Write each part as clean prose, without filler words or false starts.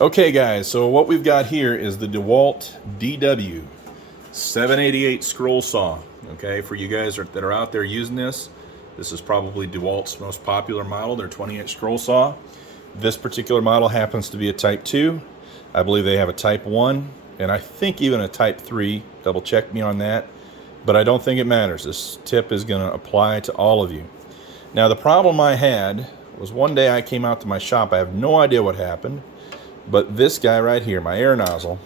Okay guys, so what we've got here is the DeWalt DW788 scroll saw. Okay, for you guys that are out there using this is probably DeWalt's most popular model, their 20-inch scroll saw. This particular model happens to be a Type 2. I believe they have a Type 1, and I think even a Type 3. Double check me on that. But I don't think it matters. This tip is going to apply to all of you. Now the problem I had was one day I came out to my shop. I have no idea what happened. But this guy right here, my air nozzle,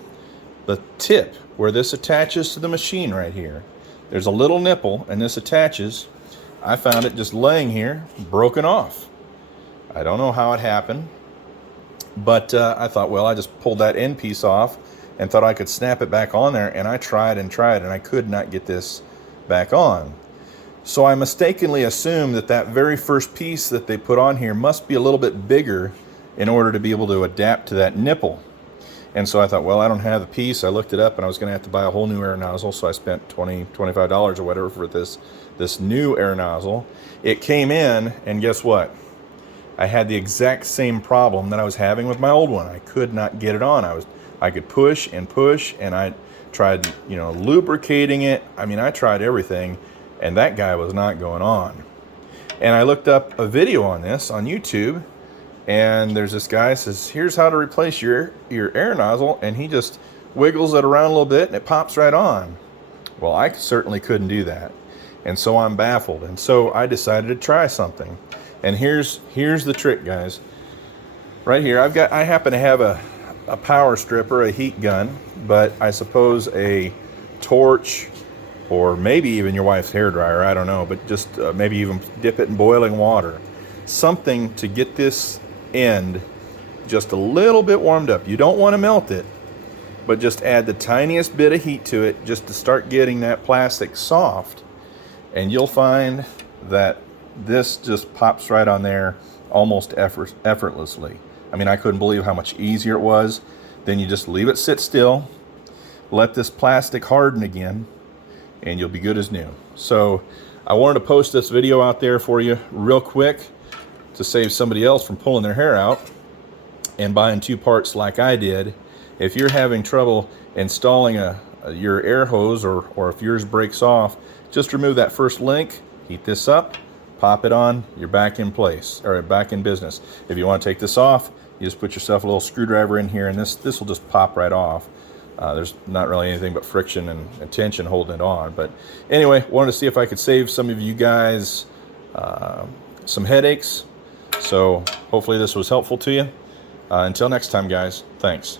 the tip where this attaches to the machine right here, there's a little nipple and this attaches. I found it just laying here, broken off. I don't know how it happened, but I thought, well, I just pulled that end piece off and thought I could snap it back on there, and I tried and I could not get this back on. So I mistakenly assumed that that very first piece that they put on here must be a little bit bigger in order to be able to adapt to that nipple. And so I thought, well, I don't have the piece. I looked it up and I was going to have to buy a whole new air nozzle, so I spent $25 or whatever for this new air nozzle. It came in, and guess what? I had the exact same problem that I was having with my old one. I could not get it on. I could push, and I tried, lubricating it. I mean, I tried everything, and that guy was not going on. And I looked up a video on this on YouTube, and there's this guy says, here's how to replace your air nozzle, and he just wiggles it around a little bit and it pops right on. Well, I certainly couldn't do that, and so I'm baffled, and so I decided to try something. And here's the trick, guys. Right here, I happen to have a power stripper, a heat gun, but I suppose a torch, or maybe even your wife's hairdryer, I don't know, but just maybe even dip it in boiling water. Something to get this end just a little bit warmed up. You don't want to melt it, but just add the tiniest bit of heat to it just to start getting that plastic soft, and you'll find that this just pops right on there almost effortlessly. I mean, I couldn't believe how much easier it was. Then you just leave it sit still, let this plastic harden again, and you'll be good as new. So I wanted to post this video out there for you real quick to save somebody else from pulling their hair out and buying two parts like I did. If you're having trouble installing your air hose, or if yours breaks off, just remove that first link, heat this up, pop it on, you're back in place, or back in business. If you want to take this off, you just put yourself a little screwdriver in here, and this will just pop right off. There's not really anything but friction and tension holding it on. But anyway, wanted to see if I could save some of you guys some headaches. So hopefully this was helpful to you. Until next time, guys, thanks.